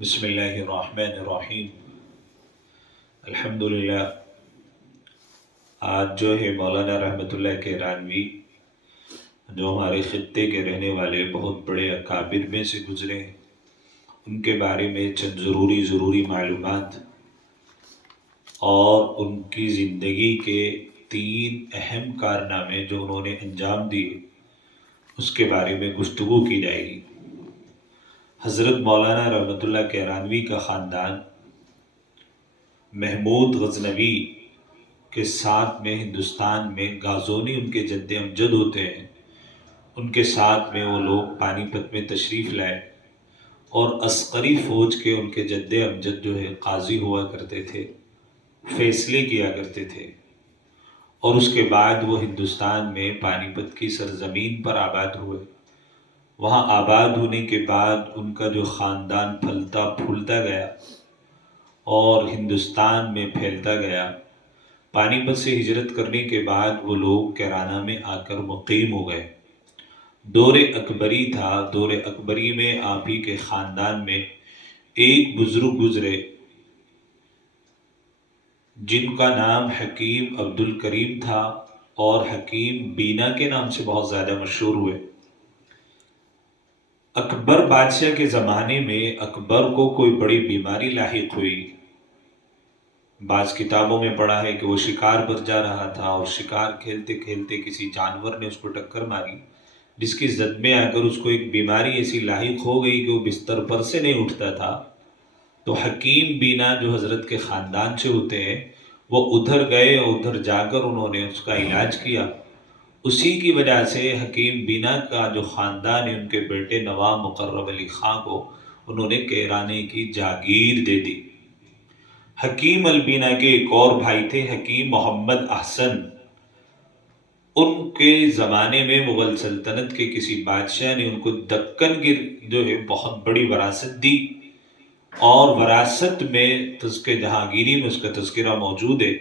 بسم اللہ الرحمن الرحیم۔ الحمدللہ، آج جو ہے مولانا رحمۃ اللہ کیرانوی جو ہمارے خطے کے رہنے والے بہت بڑے اکابر میں سے گزرے ہیں، ان کے بارے میں چند ضروری معلومات اور ان کی زندگی کے 3 اہم کارنامے جو انہوں نے انجام دیے اس کے بارے میں گفتگو کی جائے گی۔ حضرت مولانا رحمۃ اللہ کیرانوی کا خاندان محمود غزنوی کے ساتھ میں ہندوستان میں غازونی ان کے جد امجد ہوتے ہیں، ان کے ساتھ میں وہ لوگ پانی پت میں تشریف لائے اور عسکری فوج کے ان کے جد امجد جو ہے قاضی ہوا کرتے تھے، فیصلے کیا کرتے تھے، اور اس کے بعد وہ ہندوستان میں پانی پت کی سرزمین پر آباد ہوئے۔ وہاں آباد ہونے کے بعد ان کا جو خاندان پھلتا پھولتا گیا اور ہندوستان میں پھیلتا گیا۔ پانی پت سے ہجرت کرنے کے بعد وہ لوگ کیرانہ میں آ کر مقیم ہو گئے۔ دور اکبری تھا، دور اکبری میں آپ ہی کے خاندان میں ایک بزرگ گزرے جن کا نام حکیم عبدالکریم تھا اور حکیم بینا کے نام سے بہت زیادہ مشہور ہوئے۔ اکبر بادشاہ کے زمانے میں اکبر کو کوئی بڑی بیماری لاحق ہوئی۔ بعض کتابوں میں پڑھا ہے کہ وہ شکار پر جا رہا تھا اور شکار کھیلتے کھیلتے کسی جانور نے اس کو ٹکر ماری، جس کی زد میں آ کر اس کو ایک بیماری ایسی لاحق ہو گئی کہ وہ بستر پر سے نہیں اٹھتا تھا۔ تو حکیم بینا جو حضرت کے خاندان سے ہوتے ہیں وہ ادھر گئے اور ادھر جا کر انہوں نے اس کا علاج کیا۔ اسی کی وجہ سے حکیم بینا کا جو خاندان ہے، ان کے بیٹے نواب مقرب علی خان کو انہوں نے کیرانے کی جاگیر دے دی۔ حکیم البینا کے ایک اور بھائی تھے حکیم محمد احسن۔ ان کے زمانے میں مغل سلطنت کے کسی بادشاہ نے ان کو دکن کی جو ہے بہت بڑی وراثت دی، اور وراثت میں جہانگیری میں اس کا تذکرہ موجود ہے۔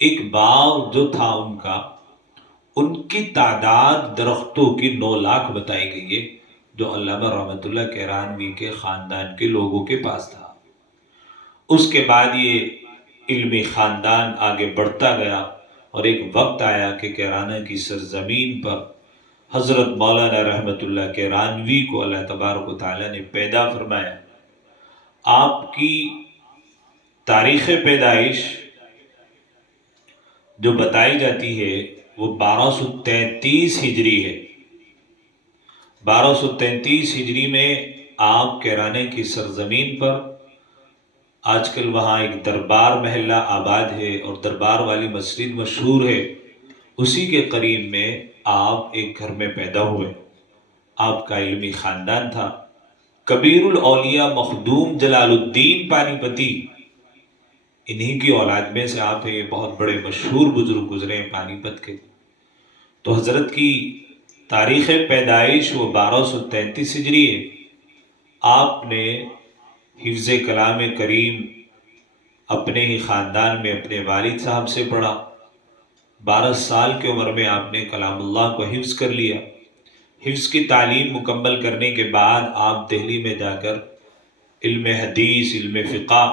ایک باغ جو تھا ان کی تعداد درختوں کی 9 لاکھ بتائی گئی ہے، جو علامہ رحمۃ اللہ کیرانوی کے خاندان کے لوگوں کے پاس تھا۔ اس کے بعد یہ علمی خاندان آگے بڑھتا گیا اور ایک وقت آیا کہ کیرانہ کی سرزمین پر حضرت مولانا رحمۃ اللہ کیرانوی کو اللہ تبارک و تعالیٰ نے پیدا فرمایا۔ آپ کی تاریخ پیدائش جو بتائی جاتی ہے وہ 1233 ہجری ہے۔ 1233 ہجری میں آپ کیرانے کی سرزمین پر، آج کل وہاں ایک دربار محلہ آباد ہے اور دربار والی مسجد مشہور ہے، اسی کے قریب میں آپ ایک گھر میں پیدا ہوئے۔ آپ کا علمی خاندان تھا۔ کبیر الاولیاء مخدوم جلال الدین پانی پتی، انہی کی اولاد میں سے آپ ہیں، بہت بڑے مشہور بزرگ گزرے ہیں پانی پت کے۔ تو حضرت کی تاریخ پیدائش وہ 1233 ہجری ہے۔ آپ نے حفظ کلام کریم اپنے ہی خاندان میں اپنے والد صاحب سے پڑھا۔ 12 سال کی عمر میں آپ نے کلام اللہ کو حفظ کر لیا۔ حفظ کی تعلیم مکمل کرنے کے بعد آپ دہلی میں جا کر علم حدیث، علم فقہ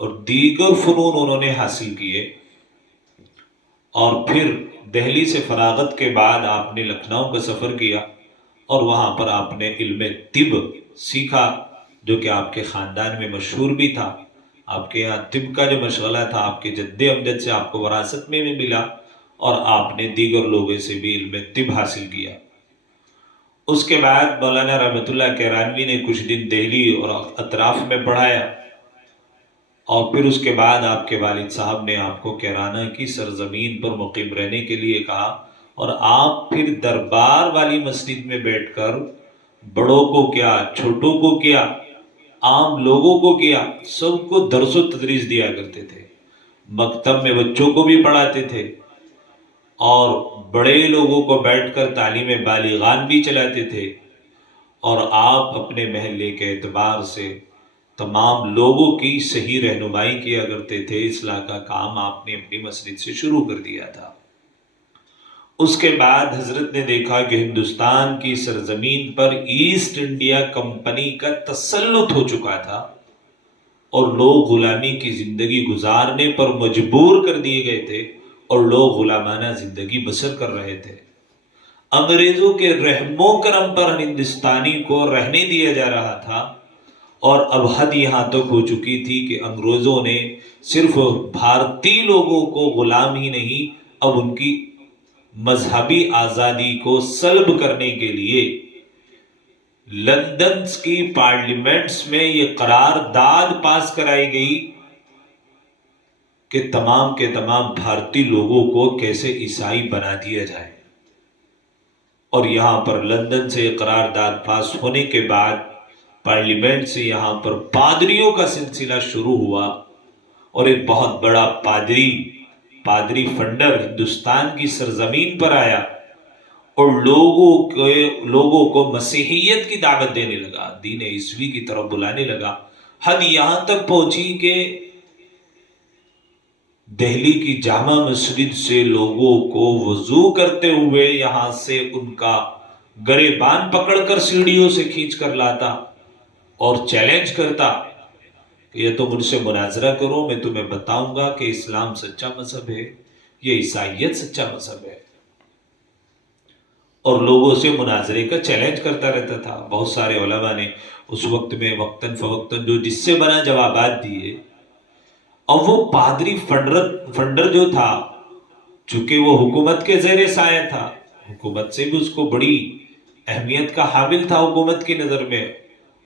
اور دیگر فنون انہوں نے حاصل کیے، اور پھر دہلی سے فراغت کے بعد آپ نے لکھنؤ کا سفر کیا اور وہاں پر آپ نے علم طب سیکھا، جو کہ آپ کے خاندان میں مشہور بھی تھا۔ آپ کے یہاں طب کا جو مشغلہ تھا آپ کے جد امجد سے آپ کو وراثت میں بھی ملا، اور آپ نے دیگر لوگوں سے بھی علم طب حاصل کیا۔ اس کے بعد مولانا رحمۃ اللہ کیرانوی نے کچھ دن دہلی اور اطراف میں پڑھایا، اور پھر اس کے بعد آپ کے والد صاحب نے آپ کو کیرانہ کی سرزمین پر مقیم رہنے کے لیے کہا، اور آپ پھر دربار والی مسجد میں بیٹھ کر بڑوں کو کیا، چھوٹوں کو کیا، عام لوگوں کو کیا، سب کو درس و تدریس دیا کرتے تھے۔ مکتب میں بچوں کو بھی پڑھاتے تھے، اور بڑے لوگوں کو بیٹھ کر تعلیم بالغان بھی چلاتے تھے، اور آپ اپنے محلے کے اعتبار سے تمام لوگوں کی صحیح رہنمائی کیا کرتے تھے۔ اصلاح کا کام آپ نے اپنی مسجد سے شروع کر دیا تھا۔ اس کے بعد حضرت نے دیکھا کہ ہندوستان کی سرزمین پر ایسٹ انڈیا کمپنی کا تسلط ہو چکا تھا، اور لوگ غلامی کی زندگی گزارنے پر مجبور کر دیے گئے تھے اور لوگ غلامانہ زندگی بسر کر رہے تھے۔ انگریزوں کے رحم و کرم پر ہندوستانی کو رہنے دیا جا رہا تھا، اور اب حد یہاں تک ہو چکی تھی کہ انگریزوں نے صرف بھارتی لوگوں کو غلام ہی نہیں، اب ان کی مذہبی آزادی کو سلب کرنے کے لیے لندن کی پارلیمنٹس میں یہ قرارداد پاس کرائی گئی کہ تمام کے تمام بھارتی لوگوں کو کیسے عیسائی بنا دیا جائے۔ اور یہاں پر لندن سے یہ قرارداد پاس ہونے کے بعد پارلیمنٹ سے یہاں پر پادریوں کا سلسلہ شروع ہوا، اور ایک بہت بڑا پادری فنڈر ہندوستان کی سرزمین پر آیا اور لوگوں کو مسیحیت کی دعوت دینے لگا، دین عیسوی کی طرف بلانے لگا۔ حد یہاں تک پہنچی کہ دہلی کی جامع مسجد سے لوگوں کو وضو کرتے ہوئے یہاں سے ان کا گریبان پکڑ کر سیڑھیوں سے کھینچ کر لاتا اور چیلنج کرتا کہ یہ تو مجھ سے مناظرہ کرو، میں تمہیں بتاؤں گا کہ اسلام سچا مذہب ہے، یہ عیسائیت سچا مذہب ہے، اور لوگوں سے مناظرے کا چیلنج کرتا رہتا تھا۔ بہت سارے علماء نے اس وقت میں وقتاً فوقتاً جو جس سے بنا جوابات دیے، اور وہ پادری فنڈر جو تھا، چونکہ وہ حکومت کے زیر سایہ تھا، حکومت سے بھی اس کو بڑی اہمیت کا حامل تھا حکومت کی نظر میں،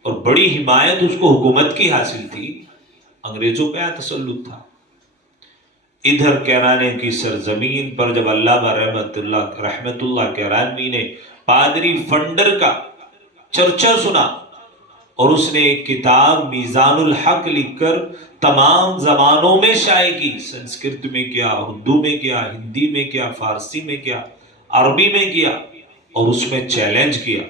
اور بڑی حمایت اس کو حکومت کی حاصل تھی، انگریزوں پہ تسلط تھا۔ ادھر کیرانے کی سرزمین پر جب علامہ رحمت اللہ کیرانوی نے پادری فنڈر کا چرچا سنا، اور اس نے ایک کتاب میزان الحق لکھ کر تمام زبانوں میں شائع کی، سنسکرت میں کیا، اردو میں کیا، ہندی میں کیا، فارسی میں کیا، عربی میں کیا، اور اس میں چیلنج کیا،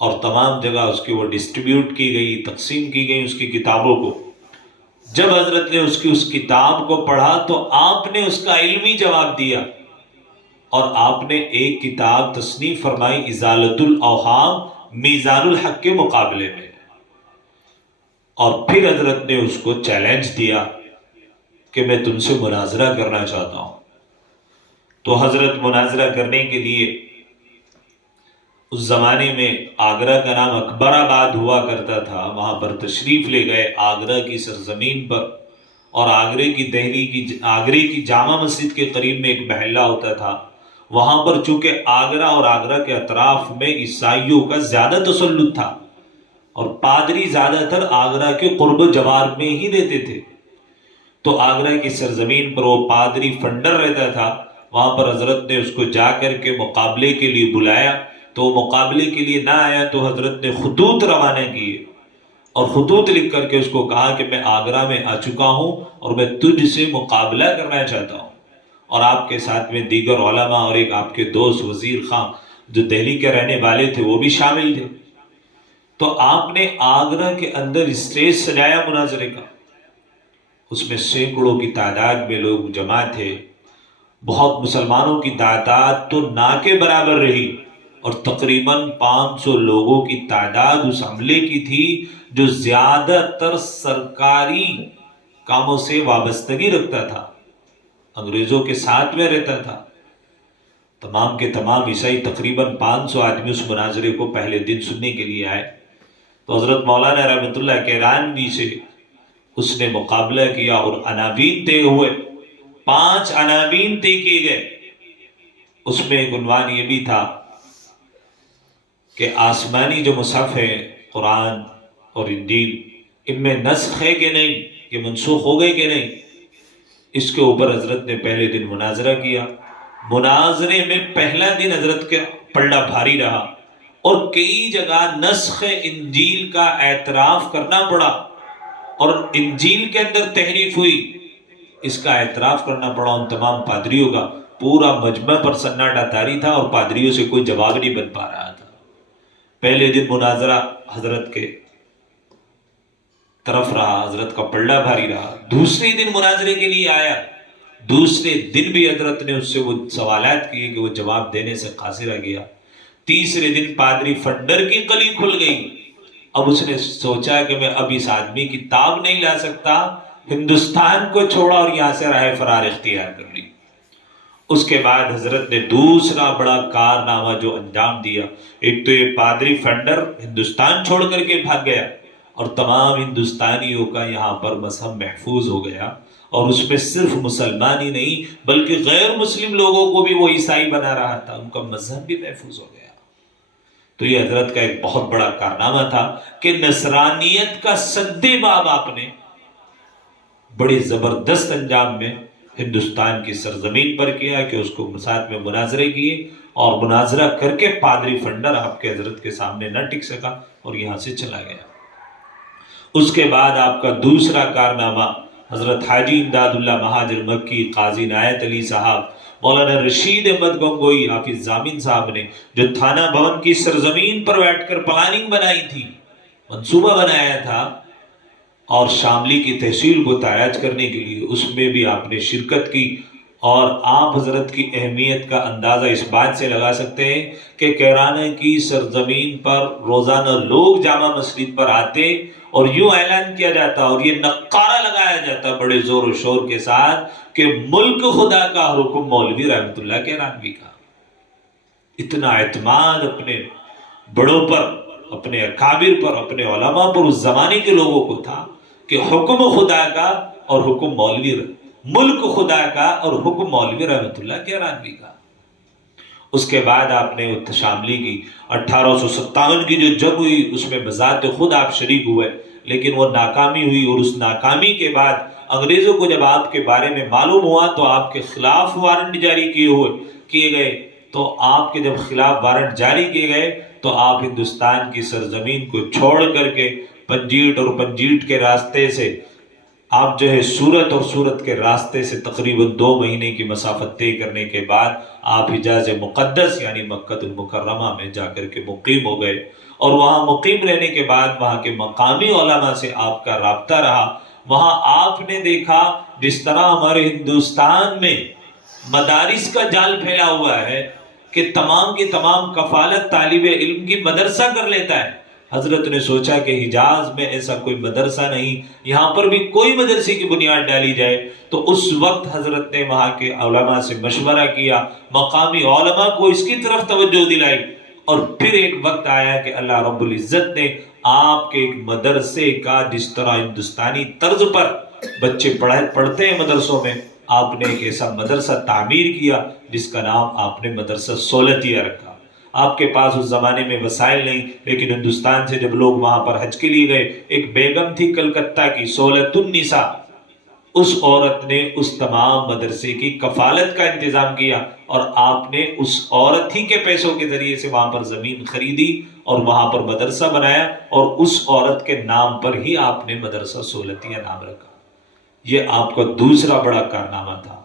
اور تمام جگہ اس کی وہ ڈسٹریبیوٹ کی گئی، تقسیم کی گئی اس کی کتابوں کو۔ جب حضرت نے اس کتاب کو پڑھا تو آپ نے اس کا علمی جواب دیا، اور آپ نے ایک کتاب تصنیف فرمائی ازالت الاوہام میزان الحق کے مقابلے میں، اور پھر حضرت نے اس کو چیلنج دیا کہ میں تم سے مناظرہ کرنا چاہتا ہوں۔ تو حضرت مناظرہ کرنے کے لیے اس زمانے میں آگرہ کا نام اکبر آباد ہوا کرتا تھا، وہاں پر تشریف لے گئے آگرہ کی سرزمین پر، اور آگرے کی جامع مسجد کے قریب میں ایک محلہ ہوتا تھا، وہاں پر چونکہ آگرہ اور آگرہ کے اطراف میں عیسائیوں کا زیادہ تسلط تھا، اور پادری زیادہ تر آگرہ کے قرب و جوار میں ہی رہتے تھے، تو آگرہ کی سرزمین پر وہ پادری فنڈر رہتا تھا، وہاں پر حضرت نے اس کو جا کر کے مقابلے کے لیے بلایا، تو وہ مقابلے کے لیے نہ آیا تو حضرت نے خطوط روانہ کیے، اور خطوط لکھ کر کے اس کو کہا کہ میں آگرہ میں آ چکا ہوں اور میں تجھ سے مقابلہ کرنا چاہتا ہوں، اور آپ کے ساتھ میں دیگر علماء اور ایک آپ کے دوست وزیر خان جو دہلی کے رہنے والے تھے وہ بھی شامل تھے۔ تو آپ نے آگرہ کے اندر اسٹیج سجایا مناظرے کا، اس میں سینکڑوں کی تعداد میں لوگ جمع تھے، بہت مسلمانوں کی تعداد تو نہ کے برابر رہی، اور تقریباً 500 لوگوں کی تعداد اس عملے کی تھی جو زیادہ تر سرکاری کاموں سے وابستگی رکھتا تھا، انگریزوں کے ساتھ میں رہتا تھا۔ تمام کے تمام عیسائی تقریباً 500 آدمی اس مناظرے کو پہلے دن سننے کے لیے آئے، تو حضرت مولانا رحمت اللہ کیرانوی سے اس نے مقابلہ کیا، اور عناوین طے ہوئے، 5 عناوین طے کیے گئے۔ اس میں ایک عنوان یہ بھی تھا کہ آسمانی جو مصحف ہے قرآن اور انجیل، ان میں نسخ ہے کہ نہیں، یہ منسوخ ہو گئے کہ نہیں، اس کے اوپر حضرت نے پہلے دن مناظرہ کیا۔ مناظرے میں پہلا دن حضرت کا پلڑا بھاری رہا، اور کئی جگہ نسخ انجیل کا اعتراف کرنا پڑا، اور انجیل کے اندر تحریف ہوئی، اس کا اعتراف کرنا پڑا ان تمام پادریوں کا۔ پورا مجمع پر سناٹا طاری تھا، اور پادریوں سے کوئی جواب نہیں بن پا رہا تھا۔ پہلے دن مناظرہ حضرت کے طرف رہا، حضرت کا پلڑا بھاری رہا۔ دوسرے دن مناظرے کے لیے آیا، دوسرے دن بھی حضرت نے اس سے وہ سوالات کیے کہ وہ جواب دینے سے قاصر رہ گیا۔ تیسرے دن پادری فنڈر کی کلی کھل گئی، اب اس نے سوچا کہ میں اب اس آدمی کی تاب نہیں لا سکتا، ہندوستان کو چھوڑا اور یہاں سے راہ فرار اختیار کر لی۔ اس کے بعد حضرت نے دوسرا بڑا کارنامہ جو انجام دیا، ایک تو یہ پادری فنڈر ہندوستان چھوڑ کر کے بھاگ گیا اور تمام ہندوستانیوں کا یہاں پر مذہب محفوظ ہو گیا، اور اس میں صرف مسلمان ہی نہیں بلکہ غیر مسلم لوگوں کو بھی وہ عیسائی بنا رہا تھا، ان کا مذہب بھی محفوظ ہو گیا۔ تو یہ حضرت کا ایک بہت بڑا کارنامہ تھا کہ نصرانیت کا سد باب آپ نے بڑی زبردست انجام میں ہندوستان کی سرزمین پر کیا کہ اس کو ساتھ میں مناظرے کیے، اور مناظرہ کر کے پادری فنڈر آپ کے حضرت کے سامنے نہ ٹک سکا اور یہاں سے چلا گیا۔ اس کے بعد آپ کا دوسرا کارنامہ حضرت حاجی امداد اللہ مہاجر مکی، قاضی عنایت علی صاحب، مولانا رشید احمد گنگوئی، حافظ ضامن صاحب نے جو تھانہ بھون کی سرزمین پر بیٹھ کر پلاننگ بنائی تھی، منصوبہ بنایا تھا، اور شاملی کی تحصیل کو تائج کرنے کے لیے اس میں بھی آپ نے شرکت کی، اور آپ حضرت کی اہمیت کا اندازہ اس بات سے لگا سکتے ہیں کہ کیرانہ کی سرزمین پر روزانہ لوگ جامع مسجد پر آتے اور یوں اعلان کیا جاتا اور یہ نقارہ لگایا جاتا بڑے زور و شور کے ساتھ کہ ملک خدا کا حکم مولوی رحمت اللہ کیرانوی کا۔ اتنا اعتماد اپنے بڑوں پر، اپنے اکابر پر، اپنے علماء پر اس زمانے کے لوگوں کو تھا کہ حکم خدا کا اور حکم مولوی، ملک خدا کا اور حکم مولوی رحمت اللہ کیرانوی کا۔ اس کے بعد آپ نے شاملی کی 1857 کی جو جنگ ہوئی اس میں بذات خود آپ شریک ہوئے، لیکن وہ ناکامی ہوئی، اور اس ناکامی کے بعد انگریزوں کو جب آپ کے بارے میں معلوم ہوا تو آپ کے خلاف وارنٹ جاری کیے گئے، تو آپ کے جب خلاف وارنٹ جاری کیے گئے تو آپ ہندوستان کی سرزمین کو چھوڑ کر کے پنجیٹ اور پنجیٹ کے راستے سے آپ جو ہے سورت اور سورت کے راستے سے تقریباً 2 مہینے کی مسافت طے کرنے کے بعد آپ حجاز مقدس یعنی مکہ المکرمہ میں جا کر کے مقیم ہو گئے، اور وہاں مقیم رہنے کے بعد وہاں کے مقامی علماء سے آپ کا رابطہ رہا۔ وہاں آپ نے دیکھا جس طرح ہمارے ہندوستان میں مدارس کا جال پھیلا ہوا ہے کہ تمام کے تمام کفالت طالب علم کی مدرسہ کر لیتا ہے، حضرت نے سوچا کہ حجاز میں ایسا کوئی مدرسہ نہیں، یہاں پر بھی کوئی مدرسے کی بنیاد ڈالی جائے۔ تو اس وقت حضرت نے وہاں کے علماء سے مشورہ کیا، مقامی علماء کو اس کی طرف توجہ دلائی، اور پھر ایک وقت آیا کہ اللہ رب العزت نے آپ کے ایک مدرسے کا، جس طرح ہندوستانی طرز پر بچے پڑھتے ہیں مدرسوں میں، آپ نے ایک ایسا مدرسہ تعمیر کیا جس کا نام آپ نے مدرسہ سولتیہ رکھا۔ آپ کے پاس اس زمانے میں وسائل نہیں، لیکن ہندوستان سے جب لوگ وہاں پر حج کے لیے گئے، ایک بیگم تھی کلکتہ کی سولت النساء، اس عورت نے اس تمام مدرسے کی کفالت کا انتظام کیا، اور آپ نے اس عورت ہی کے پیسوں کے ذریعے سے وہاں پر زمین خریدی اور وہاں پر مدرسہ بنایا، اور اس عورت کے نام پر ہی آپ نے مدرسہ سولتیہ نام رکھا۔ یہ آپ کا دوسرا بڑا کارنامہ تھا۔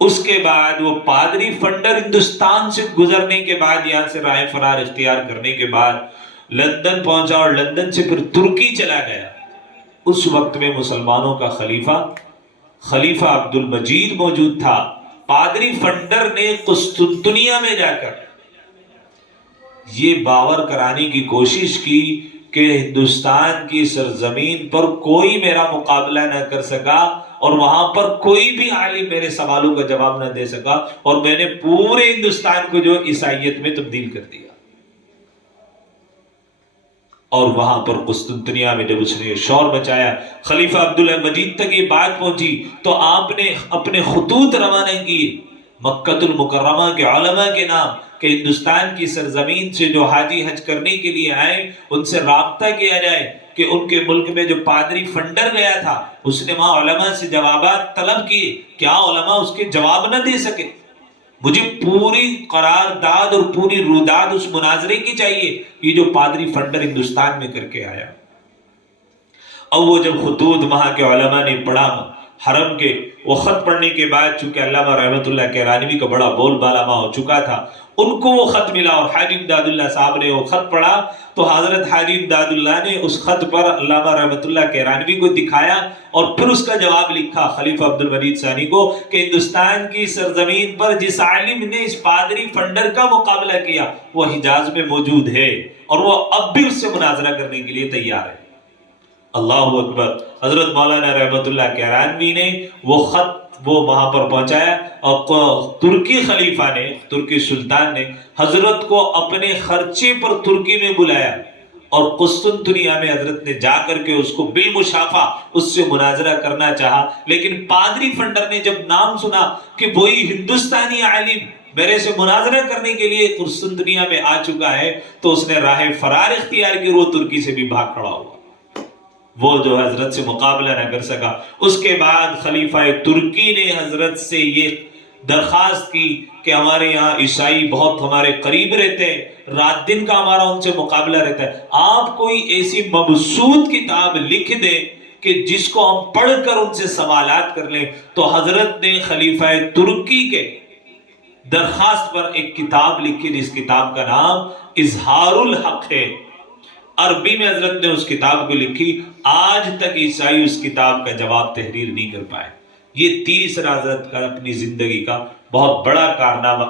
اس کے بعد وہ پادری فنڈر ہندوستان سے گزرنے کے بعد، یہاں سے راہ فرار اختیار کرنے کے بعد لندن پہنچا، اور لندن سے پھر ترکی چلا گیا۔ اس وقت میں مسلمانوں کا خلیفہ عبد المجید موجود تھا۔ پادری فنڈر نے قسطنطنیہ میں جا کر یہ باور کرانے کی کوشش کی کہ ہندوستان کی سرزمین پر کوئی میرا مقابلہ نہ کر سکا، اور وہاں پر کوئی بھی عالم میرے سوالوں کا جواب نہ دے سکا، اور میں نے پورے ہندوستان کو جو عیسائیت میں تبدیل کر دیا۔ اور وہاں پر قسطنطنیہ میں جب اس نے شور مچایا، خلیفہ عبد المجید تک یہ بات پہنچی، تو آپ نے اپنے خطوط روانہ کیے مکہ المکرمہ کے علماء کے نام کہ ہندوستان کی سرزمین سے جو حاجی حج کرنے کے لیے آئے ان سے رابطہ کیا جائے کہ ان کے ملک میں جو پادری فنڈر گیا تھا اس نے وہاں علماء سے جوابات طلب کیے، کیا علماء اس کے جواب نہ دے سکے؟ مجھے پوری قرارداد اور پوری روداد اس مناظرے کی چاہیے، یہ جو پادری فنڈر ہندوستان میں کر کے آیا۔ اب وہ جب خطوط وہاں کے علماء نے پڑھا، حرم کے، وہ خط پڑھنے کے بعد چونکہ علامہ رحمۃ اللہ کیرانوی کا بڑا بول بالا ہو چکا تھا، ان کو وہ خط ملا اور حاجی امداد اللہ صاحب نے وہ خط پڑھا تو حضرت حاجی امداد اللہ نے اس خط پر علامہ رحمۃ اللہ کیرانوی کو دکھایا اور پھر اس کا جواب لکھا خلیفہ عبد المجید ثانی کو کہ ہندوستان کی سرزمین پر جس عالم نے اس پادری فنڈر کا مقابلہ کیا وہ حجاز میں موجود ہے اور وہ اب بھی اس سے مناظرہ کرنے کے لیے تیار ہے۔ اللہ اکبر۔ حضرت مولانا رحمت اللہ کیرانوی نے وہ خط وہ وہاں پر پہنچایا اور ترکی خلیفہ نے، ترکی سلطان نے حضرت کو اپنے خرچے پر ترکی میں بلایا اور قسطنطنیہ میں حضرت نے جا کر کے اس کو بالمشافہ اس سے مناظرہ کرنا چاہا، لیکن پادری فنڈر نے جب نام سنا کہ وہی ہندوستانی عالم میرے سے مناظرہ کرنے کے لیے قسطنطنیہ میں آ چکا ہے تو اس نے راہ فرار اختیار کی، وہ ترکی سے بھی بھاگ کھڑا ہوا، وہ جو حضرت سے مقابلہ نہ کر سکا۔ اس کے بعد خلیفہ ترکی نے حضرت سے یہ درخواست کی کہ ہمارے یہاں عیسائی بہت ہمارے قریب رہتے ہیں، رات دن کا ہمارا ان سے مقابلہ رہتا ہے، آپ کوئی ایسی مبسوط کتاب لکھ دیں کہ جس کو ہم پڑھ کر ان سے سوالات کر لیں۔ تو حضرت نے خلیفہ ترکی کے درخواست پر ایک کتاب لکھی جس کتاب کا نام اظہار الحق ہے، عربی میں حضرت نے اس کتاب کو لکھی۔ آج تک عیسائی اس کتاب کا جواب تحریر نہیں کر پائے۔ یہ تیسرا حضرت کا اپنی زندگی کا بہت بڑا کارنامہ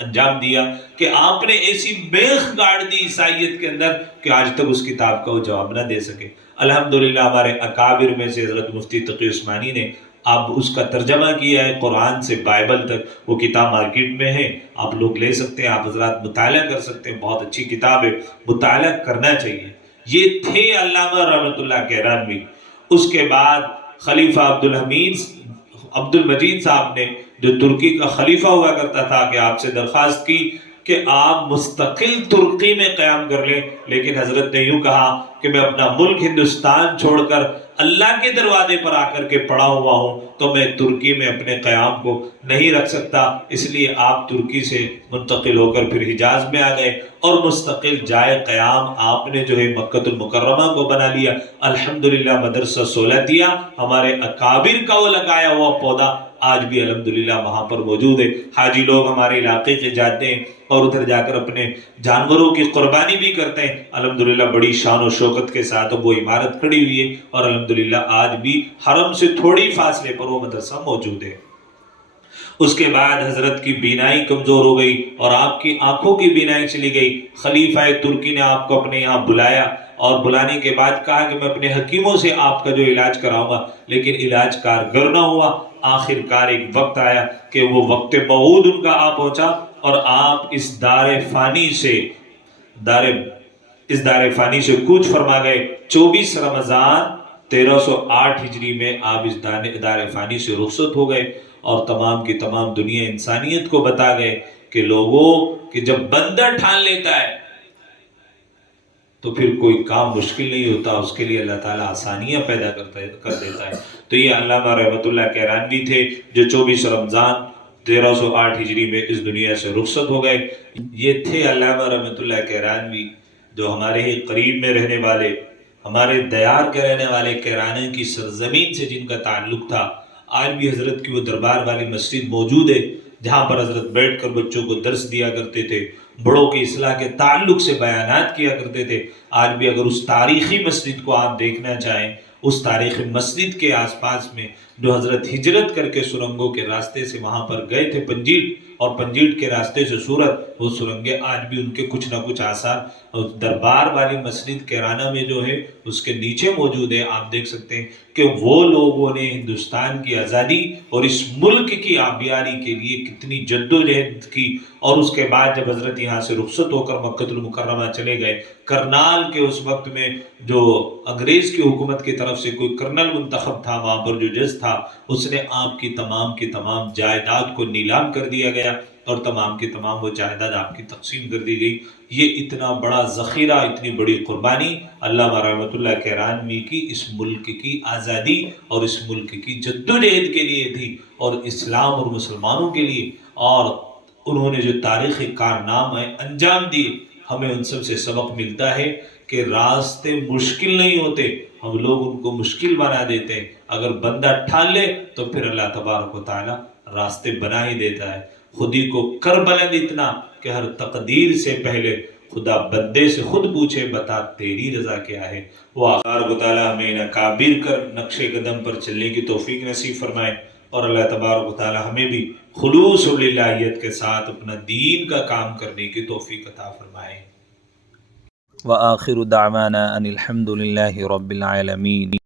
انجام دیا کہ آپ نے ایسی میخ گاڑ دی عیسائیت کے اندر کہ آج تک اس کتاب کا وہ جواب نہ دے سکے۔ الحمدللہ ہمارے اکابر میں سے حضرت مفتی تقی عثمانی نے اب اس کا ترجمہ کیا ہے قرآن سے بائبل تک، وہ کتاب مارکیٹ میں ہے، آپ لوگ لے سکتے ہیں، آپ حضرات مطالعہ کر سکتے ہیں، بہت اچھی کتاب ہے، مطالعہ کرنا چاہیے۔ یہ تھے علامہ رحمت اللہ کیرانوی۔ اس کے بعد خلیفہ عبد المجید صاحب نے جو ترکی کا خلیفہ ہوا کرتا تھا کہ آپ سے درخواست کی کہ آپ مستقل ترکی میں قیام کر لیں، لیکن حضرت نے یوں کہا کہ میں اپنا ملک ہندوستان چھوڑ کر اللہ کے دروازے پر آ کر کے پڑا ہوا ہوں تو میں ترکی میں اپنے قیام کو نہیں رکھ سکتا، اس لیے آپ ترکی سے منتقل ہو کر پھر حجاز میں آ گئے اور مستقل جائے قیام آپ نے جو ہے مکہ المکرمہ کو بنا لیا۔ الحمدللہ مدرسہ سولتیہ ہمارے اکابر کا وہ لگایا ہوا پودا آج بھی الحمدللہ وہاں پر موجود ہے۔ حاجی لوگ ہمارے علاقے کے جاتے ہیں اور ادھر جا کر اپنے جانوروں کی قربانی بھی کرتے ہیں، الحمدللہ بڑی شان و شوکت کے ساتھ وہ عمارت کھڑی ہوئی ہے اور الحمدللہ آج بھی حرم سے تھوڑی فاصلے پر وہ مدرسہ موجود ہے۔ اس کے بعد حضرت کی بینائی کمزور ہو گئی اور آپ کی آنکھوں کی بینائی چلی گئی۔ خلیفہ ترکی نے آپ کو اپنے یہاں بلایا اور بلانے کے بعد کہا کہ میں اپنے حکیموں سے آپ کا جو علاج کراؤں گا، لیکن علاج کارگر نہ ہوا۔ آخر کار ایک وقت آیا کہ وہ وقت موعود ان کا آ پہنچا اور آپ اس دار فانی سے کوچ فرما گئے۔ 24 رمضان 1308 ہجری میں آپ اس دار فانی سے رخصت ہو گئے اور تمام کی تمام دنیا انسانیت کو بتا گئے کہ لوگوں کہ جب بندہ ٹھان لیتا ہے تو پھر کوئی کام مشکل نہیں ہوتا، اس کے لیے اللہ تعالیٰ آسانیاں پیدا کر دیتا ہے۔ تو یہ علامہ رحمت اللہ کیرانوی تھے جو 24 رمضان 1308 ہجری میں اس دنیا سے رخصت ہو گئے۔ یہ تھے علامہ رحمت اللہ کیرانوی جو ہمارے ہی قریب میں رہنے والے، ہمارے دیار کے رہنے والے، کیرانے کی سرزمین سے جن کا تعلق تھا۔ آج بھی حضرت کی وہ دربار والی مسجد موجود ہے جہاں پر حضرت بیٹھ کر بچوں کو درس دیا کرتے تھے، بڑوں کی اصلاح کے تعلق سے بیانات کیا کرتے تھے۔ آج بھی اگر اس تاریخی مسجد کو آپ دیکھنا چاہیں، اس تاریخی مسجد کے آس پاس میں جو حضرت ہجرت کر کے سرنگوں کے راستے سے وہاں پر گئے تھے پنجیٹ، اور پنجیٹ کے راستے سے سورت، وہ سرنگیں آج بھی ان کے کچھ نہ کچھ آثار دربار والی مسجد کیرانہ میں جو ہے اس کے نیچے موجود ہے۔ آپ دیکھ سکتے ہیں کہ وہ لوگوں نے ہندوستان کی آزادی اور اس ملک کی آبیاری کے لیے کتنی جدوجہد کی، اور اس کے بعد جب حضرت یہاں سے رخصت ہو کر مکہ المکرمہ چلے گئے، کرنال کے اس وقت میں جو انگریز کی حکومت کی طرف سے کوئی کرنل منتخب تھا، وہاں پر جو جج تھا، اس نے آپ کی تمام جائیداد کو نیلام کر دیا گیا اور تمام کی تمام وہ جائیداد آپ کی تقسیم کر دی گئی۔ یہ اتنا بڑا ذخیرہ، اتنی بڑی قربانی علامہ رحمت اللہ کیرانوی کی اس ملک کی آزادی اور اس ملک کی جدوجہد کے لیے تھی، اور اسلام اور مسلمانوں کے لیے، اور انہوں نے جو تاریخی کارنامے انجام دیے، ہمیں ان سب سے سبق ملتا ہے کہ راستے مشکل نہیں ہوتے، ہم لوگ ان کو مشکل بنا دیتے ہیں۔ اگر بندہ ٹھان لے تو پھر اللہ تبارک و تعالی راستے بنا ہی دیتا ہے۔ خودی کو کر بلند اتنا کہ ہر تقدیر سے پہلے خدا بندے سے خود پوچھے بتا تیری رضا کیا ہے۔ وہ تبارک و تعالی ہمیں ان اکابر کر نقش قدم پر چلنے کی توفیق نصیب فرمائے، اور اللہ تبارک و تعالی ہمیں بھی خلوص و للہیت کے ساتھ اپنا دین کا کام کرنے کی توفیق عطا فرمائے۔ وآخر دعوانا ان الحمد للہ رب العالمین۔